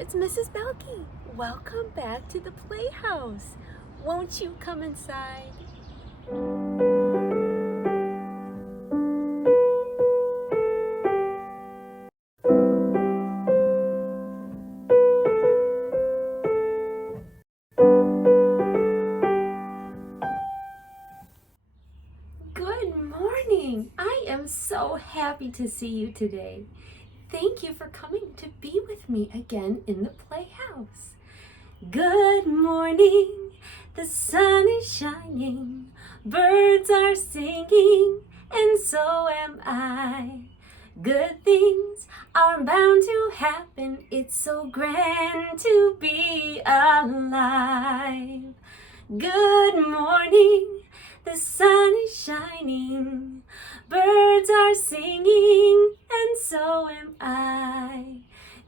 it's Mrs. Boehlke. Welcome back to the playhouse. Won't you come inside? Good morning. I am so happy to see you today. Thank you for coming to be with me again in the playhouse. Good morning, the sun is shining, birds are singing, and so am I. Good things are bound to happen, it's so grand to be alive. Good morning, the sun is shining, birds are singing, and so am I.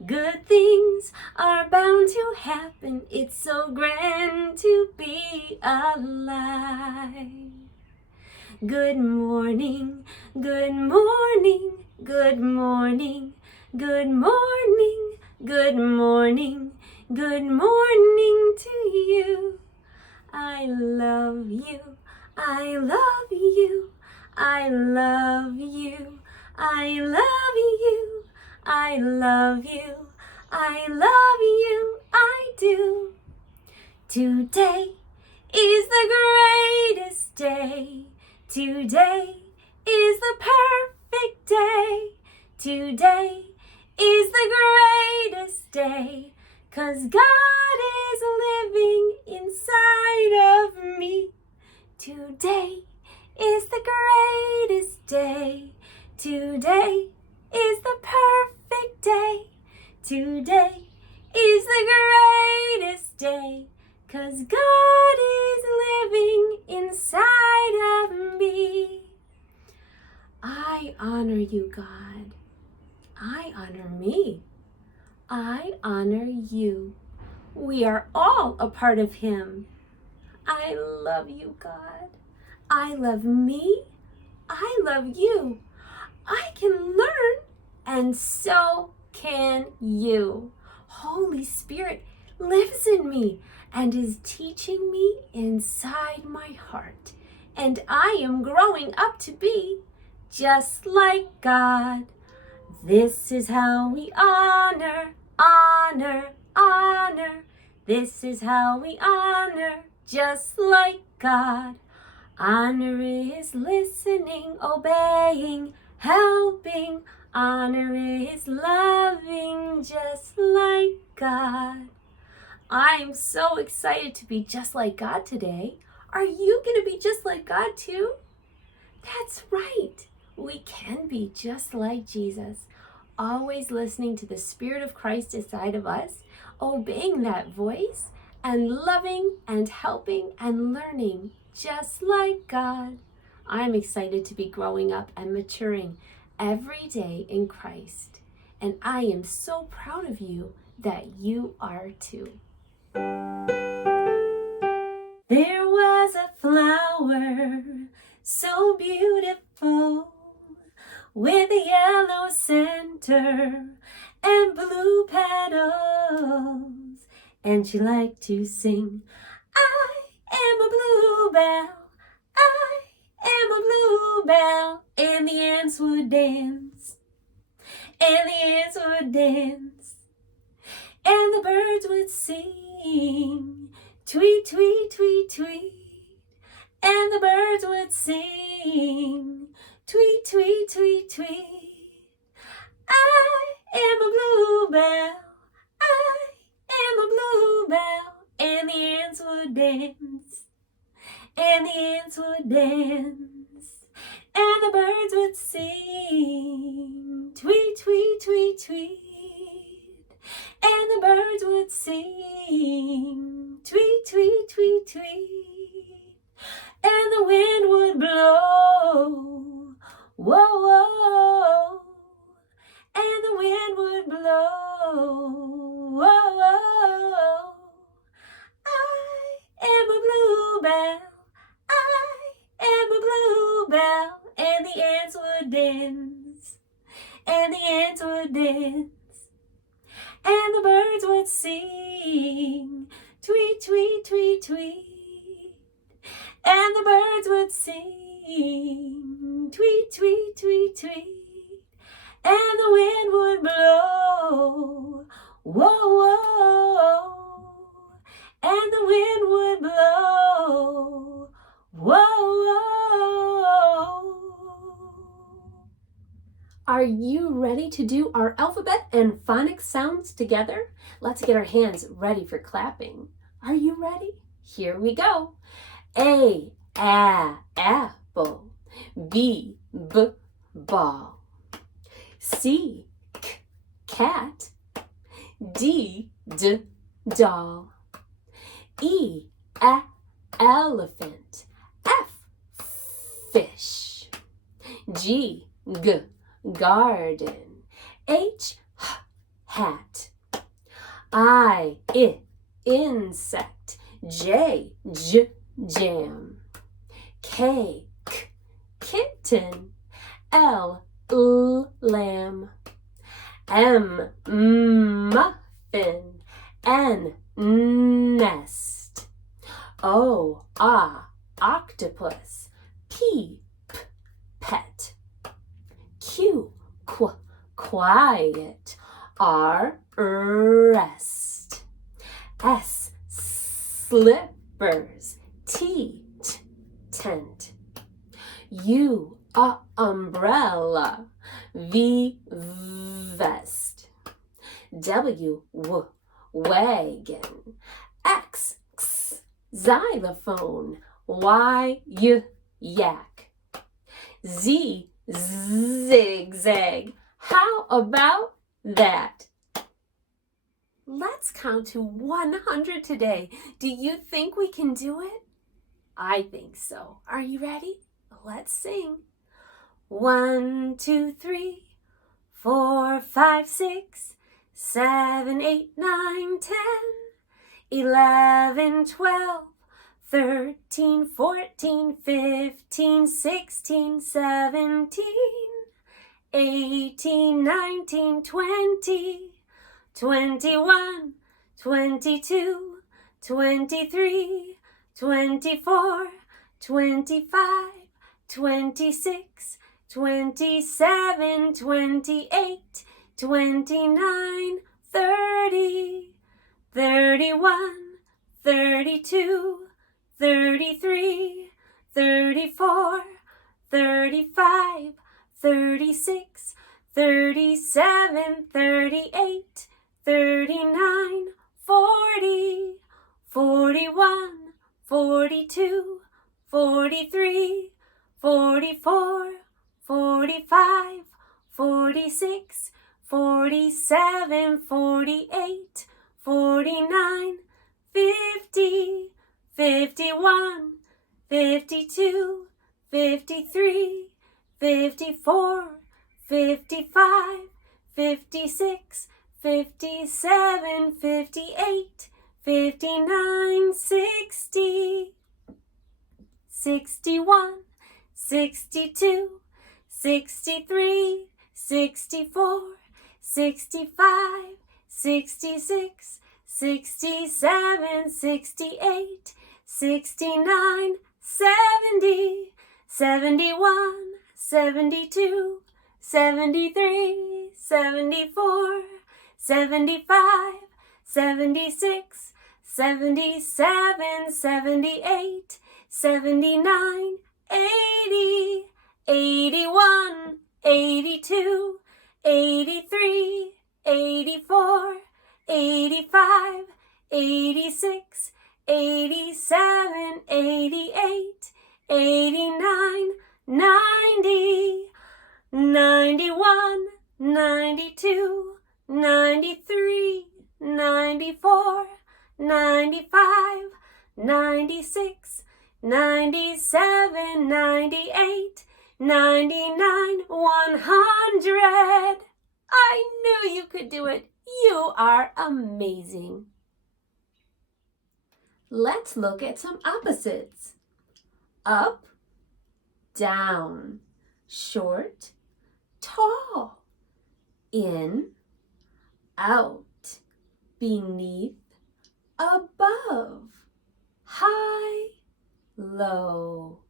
Good things are bound to happen, it's so grand to be alive. Good morning, good morning, good morning, good morning, good morning, good morning to you. I love you, I love you, I love you, I love you, I love you, I love you, I do. Today is the greatest day. Today is the perfect day. Today is the greatest day, 'cause God is living inside of me. Today is the greatest day. Today is the perfect day. Today is the greatest day, 'cause God is living inside of me. I honor you, God. I honor me. I honor you. We are all a part of Him. I love you, God. I love me. I love you. I can learn, and so can you. Holy Spirit lives in me and is teaching me inside my heart. And I am growing up to be just like God. This is how we honor, honor, honor. This is how we honor, just like God. Honor is listening, obeying, helping. Honor is loving, just like God. I'm so excited to be just like God today. Are you going to be just like God too? That's right. We can be just like Jesus, always listening to the Spirit of Christ inside of us, obeying that voice, and loving and helping and learning just like God. I'm excited to be growing up and maturing every day in Christ. And I am so proud of you that you are too. There was a flower so beautiful, with a yellow center and blue petals, and she liked to sing, I am a bluebell, I am a bluebell, and the ants would dance, and the ants would dance, and the birds would sing, tweet, tweet, tweet, tweet, and the birds would sing, tweet, tweet, tweet, tweet. I am a bluebell, I am a bluebell, and the ants would dance, and the ants would dance, and the birds would sing, tweet, tweet, tweet, tweet, and the birds would sing, tweet, tweet, tweet, tweet, and the wind would blow, whoa, whoa, and the wind would blow, whoa, whoa. I am a bluebell, I am a bluebell, and the ants would dance, and the ants would dance, and the birds would sing, tweet, tweet, tweet, tweet. And the birds would sing, tweet, tweet, tweet, tweet. And the wind would blow, whoa, whoa. And the wind would blow, whoa, whoa. Are you ready to do our alphabet and phonics sounds together? Let's get our hands ready for clapping. Are you ready? Here we go. A, apple. B, ball. C, cat. D, doll. E, elephant. F, fish. G, garden. H, hat. I, insect. J, jam. K, kitten. L, lamb. M, muffin. N, nest. O, octopus. P, pet. Q, quiet. R, rest. S, slippers. T, tent. U, umbrella. V, vest. W, wagon. X, xylophone. Y, yak. Z, zigzag. How about that? Let's count to 100 today. Do you think we can do it? I think so. Are you ready? Let's sing. 1, 2, 3, 4, 5, 6, 7, 8, 9, 10, 11, 12, 13, 14, 15, 16, 17, 18, 19, 20, 21, 22, 23, 24, 25, 26, 27, 28, 29, 30, 31, 32, 33, 34, 35, 36, 37, 38, 39, 40, 41, 42, 43, 44, 45, 46, 47, 48, 49, 50, 51, 52, 53, 54, 55, 56, 57, 58, 59, 60, 61, 62, 63, 64, 65, 66, 67, 68, 69, 70, 71, 72, 73, 74, 75, 76, 77, 78, 79, 80, 81, 82, 83, 84, 85, 86, 87, 88, 89, 90, 91, 92, 93, 94, 95, 96, 97, 98, 99, 100. I knew you could do it. You are amazing. Let's look at some opposites. Up, down, short, tall, in, out, beneath, above, high, low,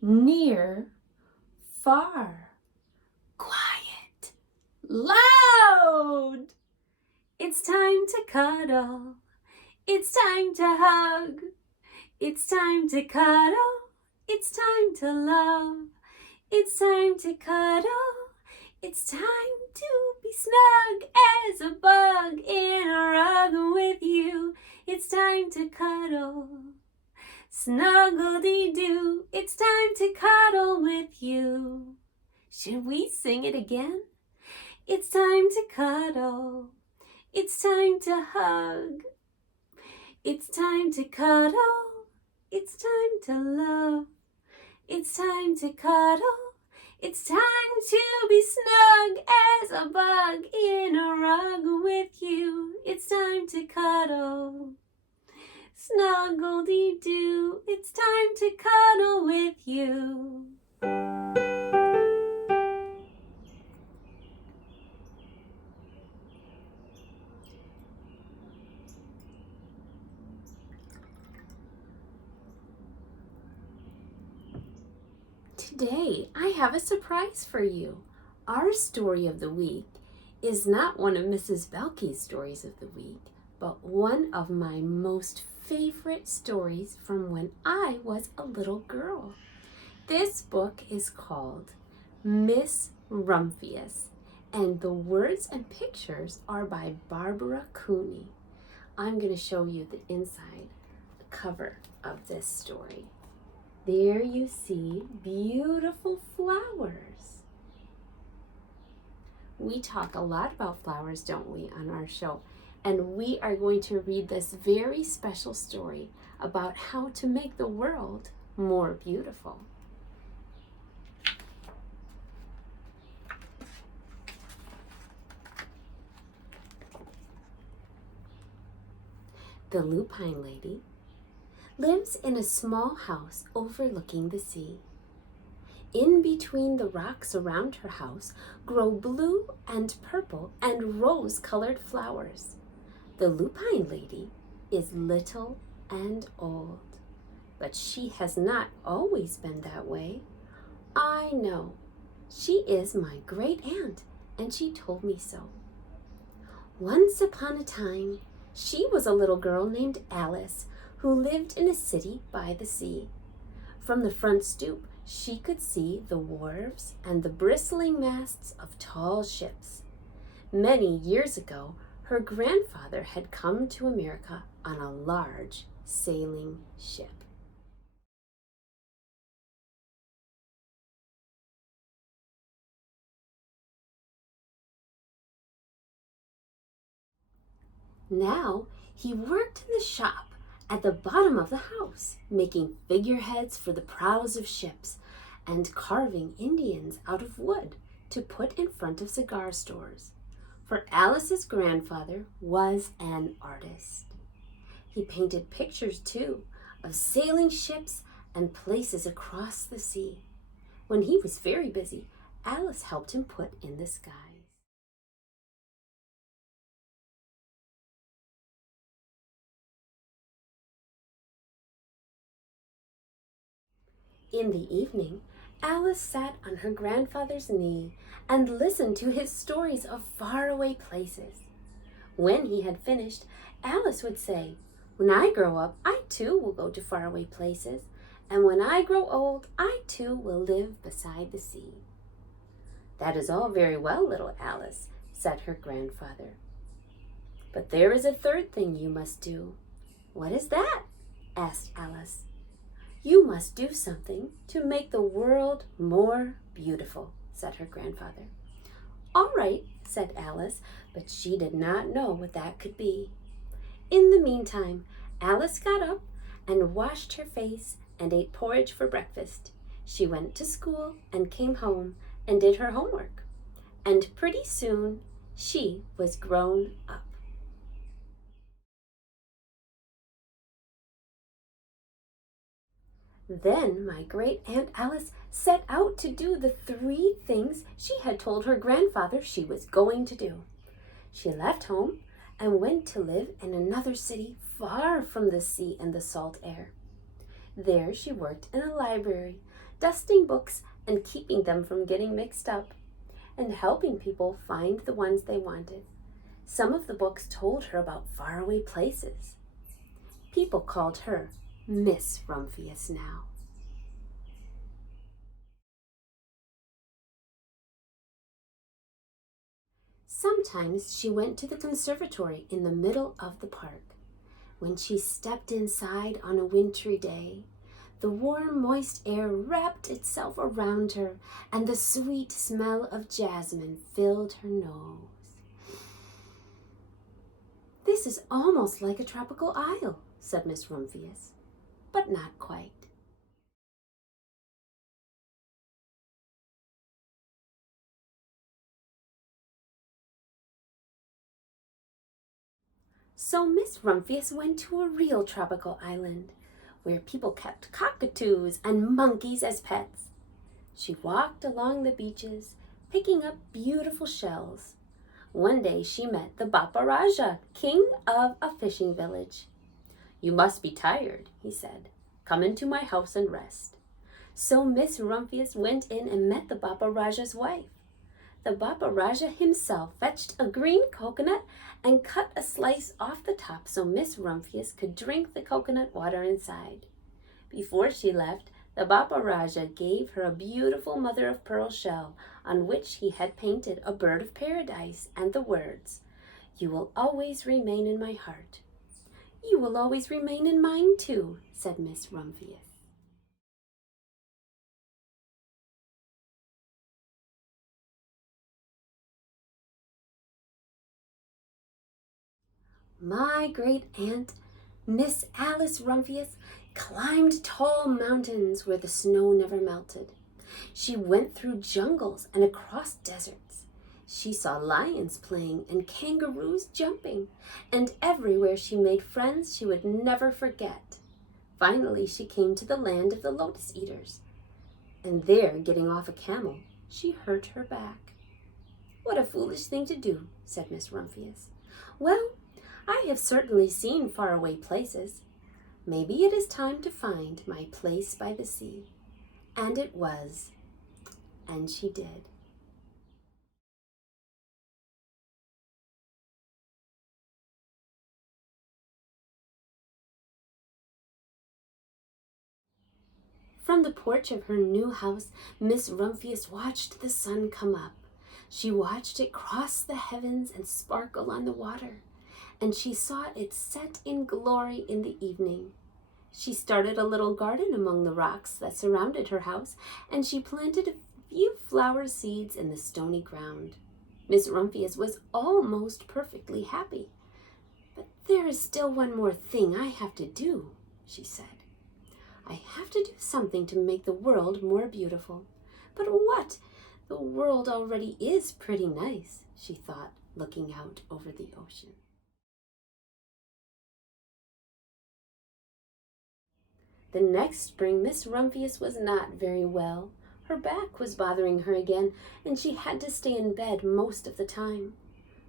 near, far, quiet, loud. It's time to cuddle. It's time to hug. It's time to cuddle. It's time to love. It's time to cuddle. It's time to be snug as a bug in a rug with you. It's time to cuddle. Snuggle-dee-doo. It's time to cuddle with you. Should we sing it again? It's time to cuddle. It's time to hug. It's time to cuddle. It's time to love. It's time to cuddle. It's time to be snug as a bug in a rug with you. It's time to cuddle. Snuggle-dee-doo. It's time to cuddle with you. Today, I have a surprise for you. Our story of the week is not one of Mrs. Boehlke's stories of the week, but one of my most favorite stories from when I was a little girl. This book is called Miss Rumphius, and the words and pictures are by Barbara Cooney. I'm going to show you the inside cover of this story. There you see beautiful flowers. We talk a lot about flowers, don't we, on our show? And we are going to read this very special story about how to make the world more beautiful. The Lupine Lady lives in a small house overlooking the sea. In between the rocks around her house grow blue and purple and rose-colored flowers. The Lupine Lady is little and old, but she has not always been that way. I know. She is my great aunt, and she told me so. Once upon a time, she was a little girl named Alice who lived in a city by the sea. From the front stoop, she could see the wharves and the bristling masts of tall ships. Many years ago, her grandfather had come to America on a large sailing ship. Now, he worked in the shop at the bottom of the house, making figureheads for the prows of ships and carving Indians out of wood to put in front of cigar stores. For Alice's grandfather was an artist. He painted pictures, too, of sailing ships and places across the sea. When he was very busy, Alice helped him put in the skies. In the evening, Alice sat on her grandfather's knee and listened to his stories of faraway places. When he had finished, Alice would say, "When I grow up, I too will go to faraway places, and when I grow old, I too will live beside the sea." "That is all very well, little Alice," said her grandfather. "But there is a third thing you must do." "What is that?" asked Alice. "You must do something to make the world more beautiful," said her grandfather. "All right," said Alice, but she did not know what that could be. In the meantime, Alice got up and washed her face and ate porridge for breakfast. She went to school and came home and did her homework. And pretty soon, she was grown up. Then my great Aunt Alice set out to do the 3 things she had told her grandfather she was going to do. She left home and went to live in another city far from the sea and the salt air. There she worked in a library, dusting books and keeping them from getting mixed up, and helping people find the ones they wanted. Some of the books told her about faraway places. People called her Miss Rumphius now. Sometimes she went to the conservatory in the middle of the park. When she stepped inside on a wintry day, the warm, moist air wrapped itself around her, and the sweet smell of jasmine filled her nose. "This is almost like a tropical isle," said Miss Rumphius, "but not quite." So Miss Rumphius went to a real tropical island, where people kept cockatoos and monkeys as pets. She walked along the beaches, picking up beautiful shells. One day she met the Baparaja, king of a fishing village. "You must be tired," he said. "Come into my house and rest." So Miss Rumphius went in and met the Baparaja's wife. The Baparaja himself fetched a green coconut and cut a slice off the top so Miss Rumphius could drink the coconut water inside. Before she left, the Baparaja gave her a beautiful mother-of-pearl shell on which he had painted a bird of paradise and the words, "You will always remain in my heart." "You will always remain in mine too," said Miss Rumphius. My great-aunt, Miss Alice Rumphius, climbed tall mountains where the snow never melted. She went through jungles and across deserts. She saw lions playing and kangaroos jumping, and everywhere she made friends she would never forget. Finally, she came to the land of the lotus eaters, and there, getting off a camel, she hurt her back. "What a foolish thing to do," said Miss Rumphius. "Well, I have certainly seen faraway places. Maybe it is time to find my place by the sea." And it was, and she did. From the porch of her new house, Miss Rumphius watched the sun come up. She watched it cross the heavens and sparkle on the water, and she saw it set in glory in the evening. She started a little garden among the rocks that surrounded her house, and she planted a few flower seeds in the stony ground. Miss Rumphius was almost perfectly happy. "But there is still one more thing I have to do," she said. "I have to do something to make the world more beautiful." "But what? The world already is pretty nice," she thought, looking out over the ocean. The next spring, Miss Rumphius was not very well. Her back was bothering her again, and she had to stay in bed most of the time.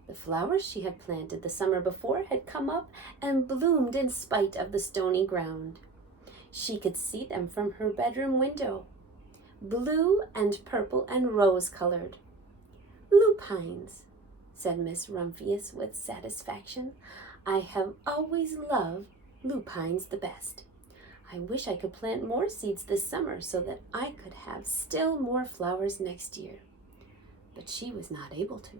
The flowers she had planted the summer before had come up and bloomed in spite of the stony ground. She could see them from her bedroom window, blue and purple and rose-colored. "Lupines," said Miss Rumphius with satisfaction. "I have always loved lupines the best. I wish I could plant more seeds this summer so that I could have still more flowers next year." But she was not able to.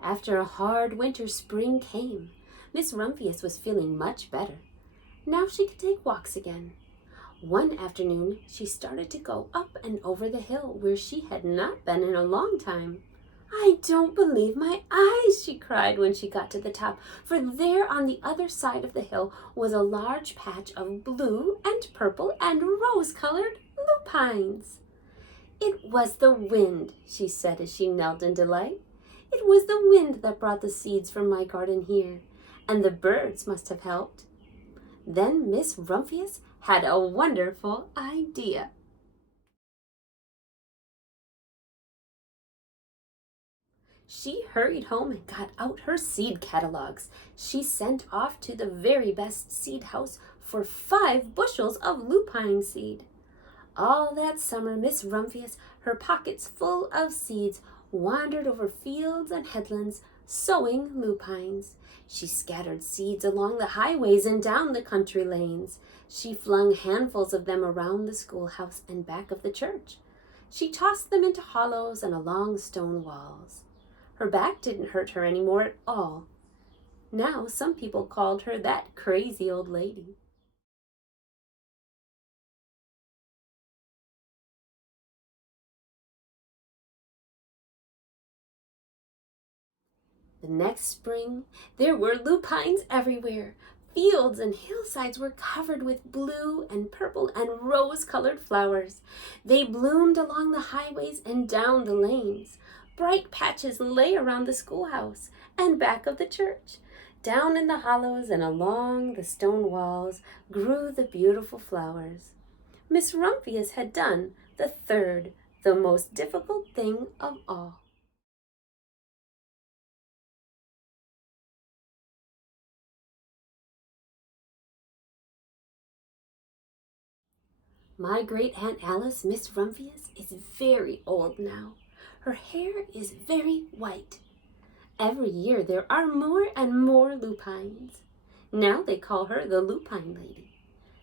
After a hard winter, spring came. Miss Rumphius was feeling much better. Now she could take walks again. One afternoon, she started to go up and over the hill where she had not been in a long time. "I don't believe my eyes," she cried when she got to the top, for there on the other side of the hill was a large patch of blue and purple and rose-colored lupines. "It was the wind," she said as she knelt in delight. "It was the wind that brought the seeds from my garden here, and the birds must have helped." Then Miss Rumphius had a wonderful idea. She hurried home and got out her seed catalogs. She sent off to the very best seed house for 5 bushels of lupine seed. All that summer, Miss Rumphius, her pockets full of seeds, wandered over fields and headlands, sowing lupines. She scattered seeds along the highways and down the country lanes. She flung handfuls of them around the schoolhouse and back of the church. She tossed them into hollows and along stone walls. Her back didn't hurt her any more at all. Now some people called her that crazy old lady. The next spring, there were lupines everywhere. Fields and hillsides were covered with blue and purple and rose-colored flowers. They bloomed along the highways and down the lanes. Bright patches lay around the schoolhouse and back of the church. Down in the hollows and along the stone walls grew the beautiful flowers. Miss Rumphius had done the third, the most difficult thing of all. My great-aunt Alice, Miss Rumphius, is very old now. Her hair is very white. Every year there are more and more lupines. Now they call her the Lupine Lady.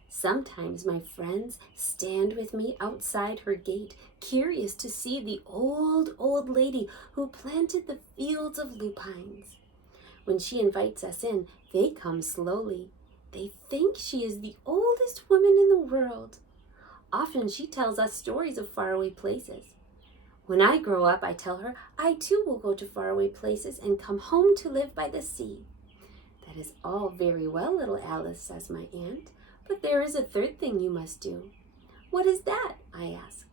Sometimes my friends stand with me outside her gate, curious to see the old lady who planted the fields of lupines. When she invites us in, they come slowly. They think she is the oldest woman in the world. Often she tells us stories of faraway places. When I grow up, I tell her, I too will go to faraway places and come home to live by the sea. That is all very well, little Alice, says my aunt, but there is a third thing you must do. What is that? I ask.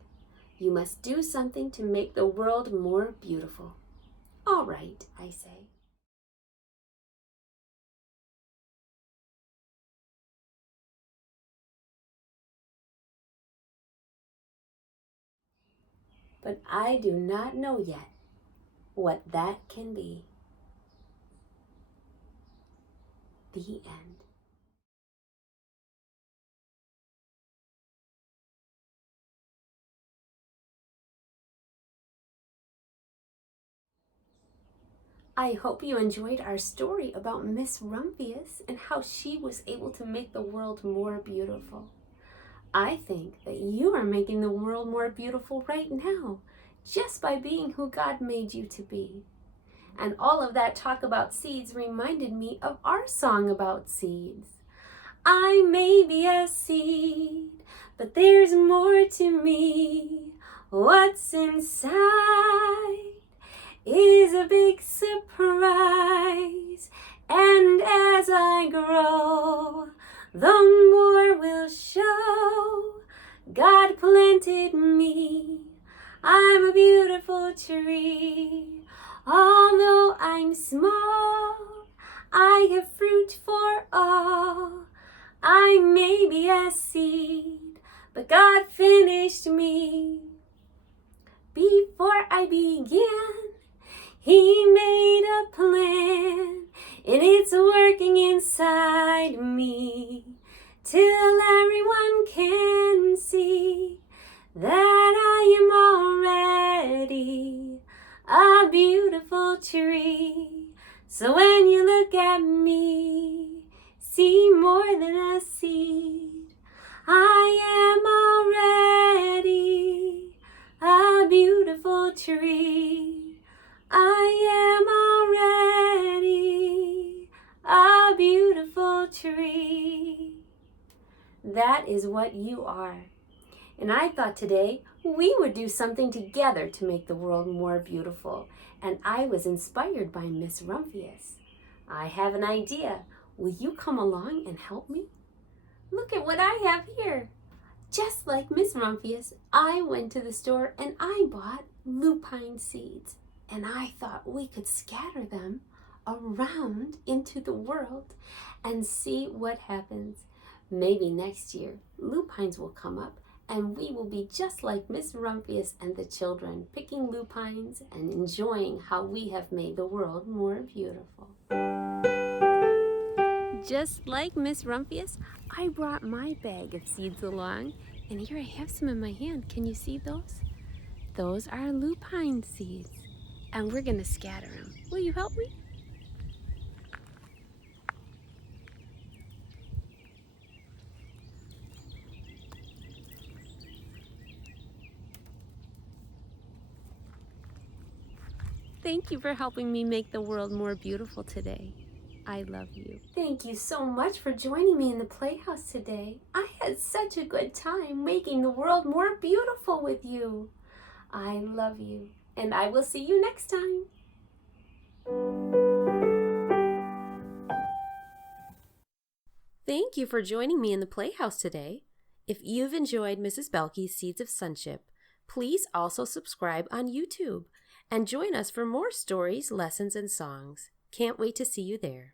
You must do something to make the world more beautiful. All right, I say. But I do not know yet what that can be. The end. I hope you enjoyed our story about Miss Rumphius and how she was able to make the world more beautiful. I think that you are making the world more beautiful right now, just by being who God made you to be. And all of that talk about seeds reminded me of our song about seeds. I may be a seed, but there's more to me. What's inside is a big surprise. And as I grow, the more will show. God planted me. I'm a beautiful tree. Although I'm small, I have fruit for all. I may be a seed, but God finished me. Before I began, He made a plan, and it's working inside me, till everyone can see that I am already a beautiful tree. So when you look at me, see more than a seed. I am already a beautiful tree. I am already a beautiful tree. That is what you are. And I thought today we would do something together to make the world more beautiful. And I was inspired by Miss Rumphius. I have an idea. Will you come along and help me? Look at what I have here. Just like Miss Rumphius, I went to the store and I bought lupine seeds. And I thought we could scatter them around into the world and see what happens. Maybe next year, lupines will come up and we will be just like Miss Rumphius and the children, picking lupines and enjoying how we have made the world more beautiful. Just like Miss Rumphius, I brought my bag of seeds along, and here I have some in my hand. Can you see those? Those are lupine seeds, and we're gonna scatter them. Will you help me? Thank you for helping me make the world more beautiful today. I love you. Thank you so much for joining me in the playhouse today. I had such a good time making the world more beautiful with you. I love you, and I will see you next time. Thank you for joining me in the playhouse today. If you've enjoyed Mrs. Boehlke's Seeds of Sonship, please also subscribe on YouTube and join us for more stories, lessons, and songs. Can't wait to see you there.